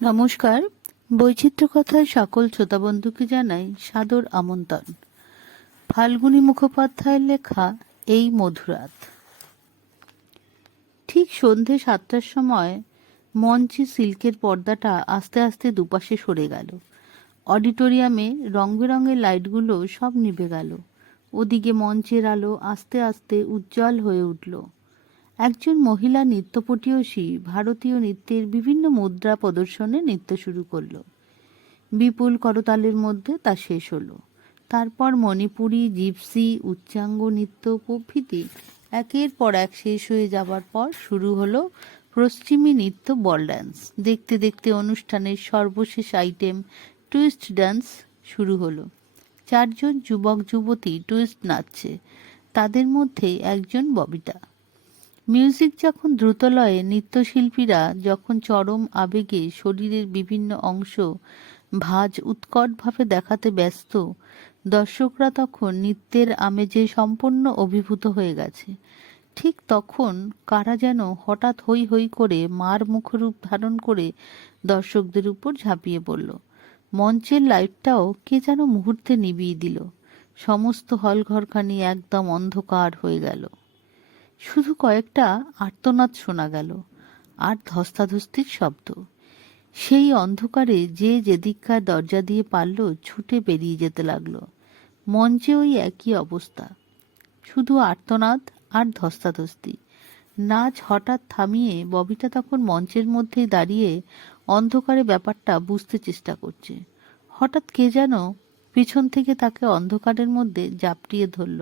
নমস্কার। বৈচিত্র্য কথায় সকল শ্রোতা বন্ধুকে জানাই সাদর আমন্ত্রণ। ফাল্গুনী মুখোপাধ্যায়ের লেখা এই মধুরাত। ঠিক সন্ধে 7টার সময় মঞ্চে সিল্কের পর্দাটা আস্তে আস্তে দুপাশে সরে গেল। অডিটোরিয়ামে রং বেরঙের লাইটগুলো সব নিভে গেল। ওদিকে মঞ্চের আলো আস্তে আস্তে উজ্জ্বল হয়ে উঠল। একজন মহিলা নৃত্যপটীয়সী ভারতীয় নৃত্যের বিভিন্ন মুদ্রা প্রদর্শনে নৃত্য শুরু করলো। বিপুল করতালের মধ্যে তা শেষ হলো। তারপর মণিপুরী, জিপসি, উচ্চাঙ্গ নৃত্য প্রভৃতি একের পর এক শেষ হয়ে যাবার পর শুরু হলো পশ্চিমী নৃত্য, বল ডান্স। দেখতে দেখতে অনুষ্ঠানের সর্বশেষ আইটেম টুইস্ট ডান্স শুরু হলো। 4জন যুবক যুবতী টুইস্ট নাচছে, তাদের মধ্যে একজন ববিতা। মিউজিক যখন দ্রুতলয়ে, নৃত্যশিল্পীরা যখন চরম আবেগে শরীরের বিভিন্ন অংশ ভাঁজ উৎকটভাবে দেখাতে ব্যস্ত, দর্শকরা তখন নৃত্যের আমেজে সম্পূর্ণ অভিভূত হয়ে গেছে। ঠিক তখন কারা যেন হঠাৎ হৈ হৈ করে মার মুখরূপ ধারণ করে দর্শকদের উপর ঝাঁপিয়ে পড়ল। মঞ্চের লাইটটাও কে যেন মুহূর্তে নিভিয়ে দিল। সমস্ত হলঘরখানি একদম অন্ধকার হয়ে গেল। শুধু কয়েকটা আর্তনাদ শোনা গেল আর ধস্তাধস্তির শব্দ। সেই অন্ধকারে যে যেদিককার দরজা দিয়ে পারল ছুটে বেরিয়ে যেতে লাগলো। মঞ্চে ওই একই অবস্থা, শুধু আর্তনাদ আর ধস্তাধস্তি। নাচ হঠাৎ থামিয়ে ববিতা তখন মঞ্চের মধ্যেই দাঁড়িয়ে অন্ধকারে ব্যাপারটা বুঝতে চেষ্টা করছে। হঠাৎ কে যেন পিছন থেকে তাকে অন্ধকারের মধ্যে জাপটিয়ে ধরল।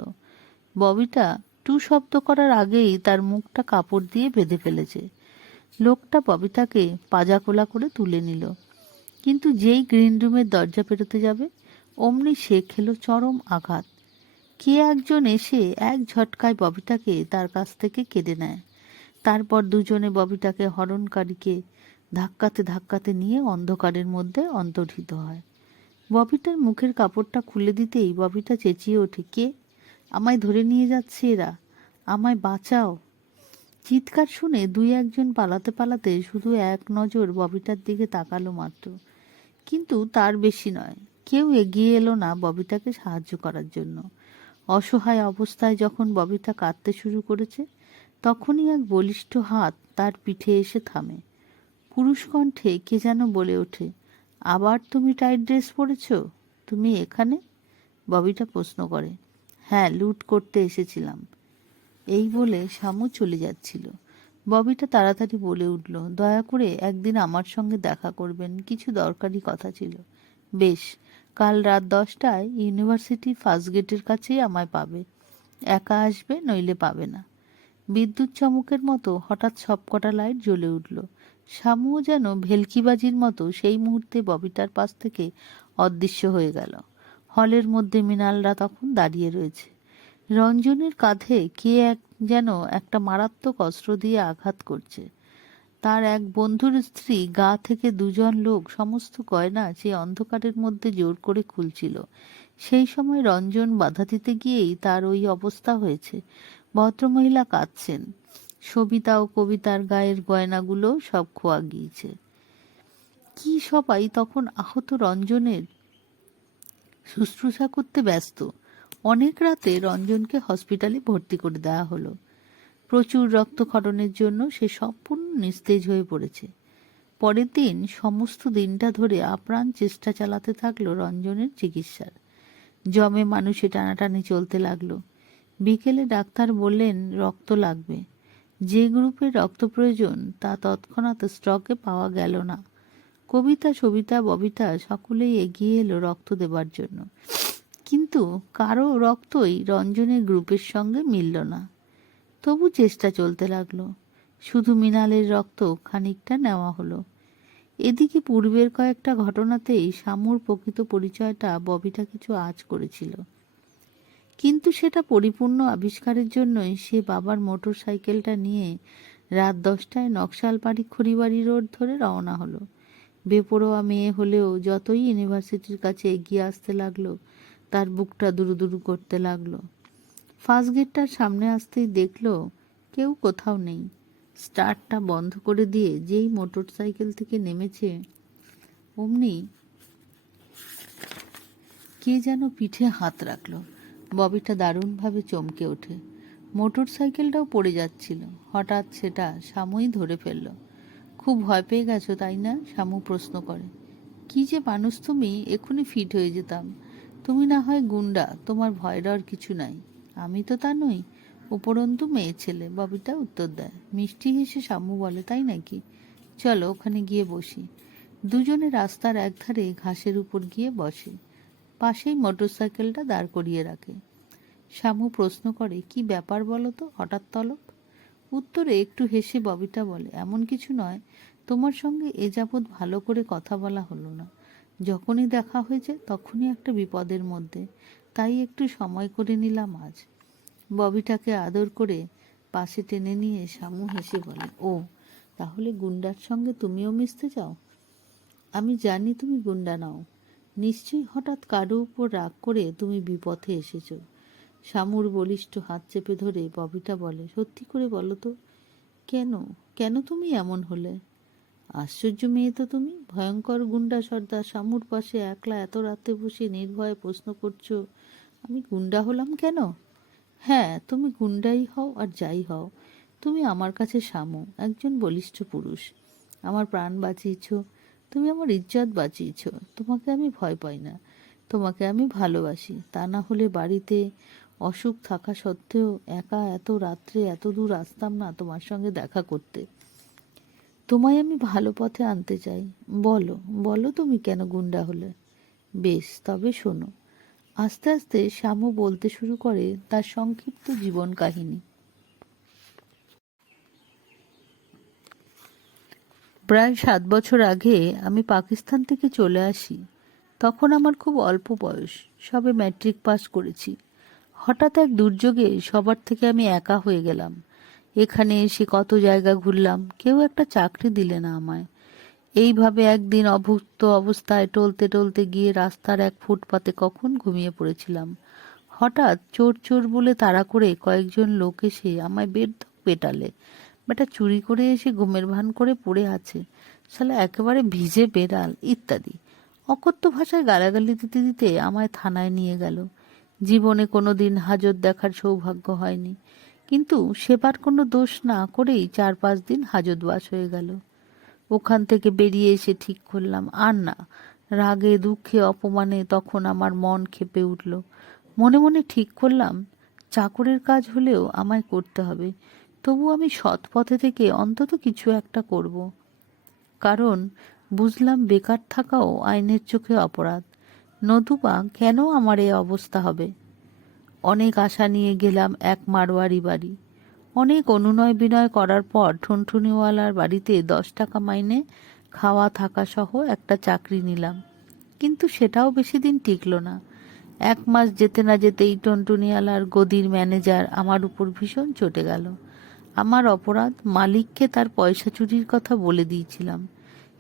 ববিতা টু শব্দ করার আগেই তার মুখটা কাপড় দিয়ে বেঁধে ফেলেছে। লোকটা ববিতাকে পাজাকোলা করে তুলে নিল, কিন্তু যেই গ্রিন রুমের দরজা পেরোতে যাবে অমনি সে খেলো চরম আঘাত। কে একজন এসে এক ঝটকায় ববিতাকে তার কাছ থেকে কেড়ে নেয়। তারপর দুজনে ববিতাকে হরণকারীকে ধাক্কাতে ধাক্কাতে নিয়ে অন্ধকারের মধ্যে অন্তর্হিত হয়। ববিতার মুখের কাপড়টা খুলে দিতেই ববিতা চেঁচিয়ে ওঠে, কে? আমায় ধরে নিয়ে যাচ্ছে এরা, আমায় বাঁচাও। চিৎকার শুনে দুই একজন পালাতে পালাতে শুধু এক নজর ববিতার দিকে তাকালো মাত্র, কিন্তু তার বেশি নয়। কেউ এগিয়ে এলো না ববিতাকে সাহায্য করার জন্য। অসহায় অবস্থায় যখন ববিতা কাঁদতে শুরু করেছে, তখনই এক বলিষ্ঠ হাত তার পিঠে এসে থামে। পুরুষ কণ্ঠে কে যেন বলে ওঠে, আবার তুমি টাইট ড্রেস পরেছ? তুমি এখানে? ববিতা প্রশ্ন করে। হ্যাঁ, লুট করতে এসেছিলাম। এই বলে শামু চলে যাচ্ছিল। ববিটা তাড়াতাড়ি বলে উঠল, দয়া করে একদিন আমার সঙ্গে দেখা করবেন, কিছু দরকারি কথা ছিল। বেশ, কাল রাত 10টায় ইউনিভার্সিটি ফার্স্ট গেটের কাছেই আমায় পাবে। একা আসবে, নইলে পাবে না। বিদ্যুৎ চমকের মতো হঠাৎ সবকটা লাইট জ্বলে উঠল। শামুও যেন ভেলকিবাজির মতো সেই মুহূর্তে ববিটার পাশ থেকে অদৃশ্য হয়ে গেল। হলের মধ্যে মৃণালরা তখন দাঁড়িয়ে রয়েছে। রঞ্জনের কাঁধে কে এক যেন একটা মারাত্মক অস্ত্র দিয়ে আঘাত করছে। তার এক বন্ধুর স্ত্রী গা থেকে দুজন লোক সমস্ত গয়না সে অন্ধকারের মধ্যে জোর করে খুলছিল। সেই সময় রঞ্জন বাধা দিতে গিয়েই তার ওই অবস্থা হয়েছে। ভদ্রমহিলা কাঁদছেন। সবিতা ও কবিতার গায়ের গয়নাগুলো সব খোয়া গিয়েছে। কি সবাই তখন আহত রঞ্জনের শুশ্রূষা করতে ব্যস্ত। অনেক রাতে রঞ্জনকে হসপিটালে ভর্তি করে দেওয়া হলো। প্রচুর রক্তক্ষরণের জন্য সে সম্পূর্ণ নিস্তেজ হয়ে পড়েছে। পরের দিন সমস্ত দিনটা ধরে আপ্রাণ চেষ্টা চালাতে থাকলো রঞ্জনের চিকিৎসার। জমে মানুষে টানাটানি চলতে লাগলো। বিকেলে ডাক্তার বললেন রক্ত লাগবে। যে গ্রুপের রক্ত প্রয়োজন তা তৎক্ষণাৎ স্টকে পাওয়া গেল না। কবিতা, সবিতা, ববিতা সকলেই এগিয়ে এলো রক্ত দেবার জন্য, কিন্তু কারো রক্তই রঞ্জনের গ্রুপের সঙ্গে মিলল না। তবু চেষ্টা চলতে লাগলো। শুধু মৃণালের রক্ত খানিকটা নেওয়া হলো। এদিকে পূর্বের কয়েকটা ঘটনাতেই শামুর প্রকৃত পরিচয়টা ববিটা কিছু আঁচ করেছিল, কিন্তু সেটা পরিপূর্ণ আবিষ্কারের জন্যই সে বাবার মোটর সাইকেলটা নিয়ে রাত 10টায় নকশালবাড়ি খড়িবাড়ি রোড ধরে রওনা হলো। বেপরোয়া মেয়ে হলেও যতই ইউনিভার্সিটির কাছে এগিয়ে আসতে লাগলো, তার বুকটা দুরুদুরু করতে লাগলো। ফার্স্ট গেটটার সামনে আসতেই দেখলো কেউ কোথাও নেই। স্টার্টটা বন্ধ করে দিয়ে যেই মোটর সাইকেল থেকে নেমেছে অমনি কে যেন পিঠে হাত রাখলো। ববিটা দারুণভাবে চমকে ওঠে। মোটর সাইকেলটাও পড়ে যাচ্ছিল। হঠাৎ সেটা শামুই ধরে ফেলল। খুব ভয় পেয়ে গেছো তাই না? শামু প্রশ্ন করে। কি যে মানুষ তুমি, এক্ষুনি ফিট হয়ে যেতাম। তুমি না হয় গুন্ডা, তোমার ভয় ডর কিছু নাই। আমি তো তা নই, উপরন্তু মেয়ে ছেলে, ববিটা উত্তর দেয়। মিষ্টি হেসে শামু বলে, তাই নাকি? চলো ওখানে গিয়ে বসি। দুজনে রাস্তার একধারে ঘাসের উপর গিয়ে বসে। পাশেই মোটরসাইকেলটা দাঁড় করিয়ে রাখে। শামু প্রশ্ন করে, কি ব্যাপার বলো তো, হঠাৎ তলব? উত্তরে একটু হেসে ববিতা বলে, এমন কিছু নয়, তোমার সঙ্গে এ যাবৎ ভালো করে কথা বলা হলো না। যখনই দেখা হয়েছে তখনই একটা বিপদের মধ্যে, তাই একটু সময় করে নিলাম আজ। ববিটাকে আদর করে পাশে টেনে নিয়ে শামু হেসে বলে, ও তাহলে গুন্ডার সঙ্গে তুমিও মিশতে চাও? আমি জানি তুমি গুন্ডা নাও। নিশ্চয়ই হঠাৎ কারো উপর রাগ করে তুমি বিপথে এসেছ। শামুর বলিষ্ঠ হাত চেপে ধরে ববিটা বলে, সত্যি করে বলো তো, কেন কেন তুমি এমন হলে? আশ্চর্য মেয়ে তো তুমি, ভয়ঙ্কর গুন্ডা সর্দার শামুর পাশে একলা এত রাতে বসে নির্ভয়ে প্রশ্ন করছো আমি গুন্ডা হলাম কেন? হ্যাঁ, তুমি গুন্ডাই হও আর যাই হও, তুমি আমার কাছে শামু, একজন বলিষ্ঠ পুরুষ। আমার প্রাণ বাঁচিয়েছ, তুমি আমার ইজ্জত বাঁচিয়েছ। তোমাকে আমি ভয় পাই না, তোমাকে আমি ভালোবাসি। তা না হলে বাড়িতে অসুখ থাকা সত্ত্বেও একা এত রাত্রে এত দূর আসতাম না তোমার সঙ্গে দেখা করতে। তোমায় আমি ভালো পথে আনতে চাই। বলো বলো তুমি কেন গুন্ডা হলে? বেশ, তবে শোনো। আস্তে আস্তে শ্যামু বলতে শুরু করে তার সংক্ষিপ্ত জীবন কাহিনী। প্রায় 7 বছর আগে আমি পাকিস্তান থেকে চলে আসি। তখন আমার খুব অল্প বয়স, সবে ম্যাট্রিক পাস করেছি। হঠাৎ এক দুর্যোগে সবার থেকে আমি একা হয়ে গেলাম। এখানে এসে কত জায়গা ঘুরলাম, কেউ একটা চাকরি দিলে না আমায়। এইভাবে একদিন অভুক্ত অবস্থায় টলতে টলতে গিয়ে রাস্তার এক ফুটপাতে কখন ঘুমিয়ে পড়েছিলাম। হঠাৎ চোর চোর বলে তাড়া করে কয়েকজন লোক এসে আমায় বেধড়ক পেটালে। বেটা চুরি করে এসে ঘুমের ভান করে পড়ে আছে, শালা একেবারে ভিজে বেড়াল ইত্যাদি অকথ্য ভাষায় গালাগালি দিতে দিতে আমায় থানায় নিয়ে গেল। জীবনে কোনো দিন হাজত দেখার সৌভাগ্য হয়নি, কিন্তু সেবার কোনো দোষ না করেই 4-5 দিন হাজতবাস হয়ে গেল। ওখান থেকে বেরিয়ে এসে ঠিক করলাম আর না, রাগে দুঃখে অপমানে তখন আমার মন ক্ষেপে উঠল। মনে মনে ঠিক করলাম চাকরের কাজ হলেও আমায় করতে হবে, তবু আমি সৎ পথে থেকে অন্তত কিছু একটা করব। কারণ বুঝলাম বেকার থাকাও আইনের চোখে অপরাধ, নতুবা কেন আমার এ অবস্থা হবে। অনেক আশা নিয়ে গেলাম এক মারোয়ারি বাড়ি। অনেক অনুনয় বিনয় করার পর ঠুনঠুনিওয়ালার বাড়িতে 10 টাকা মাইনে, খাওয়া থাকা সহ একটা চাকরি নিলাম। কিন্তু সেটাও বেশি দিন টিকল না। 1 মাস যেতে না যেতেই টুনটুনিওয়ালার গদির ম্যানেজার আমার উপর ভীষণ চটে গেল। আমার অপরাধ, মালিককে তার পয়সা চুরির কথা বলে দিয়েছিলাম।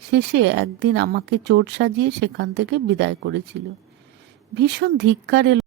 শেষে একদিন আমাকে চোর সাজিয়ে সেখান থেকে বিদায় করেছিল। ভীষণ ধিক্কার এলো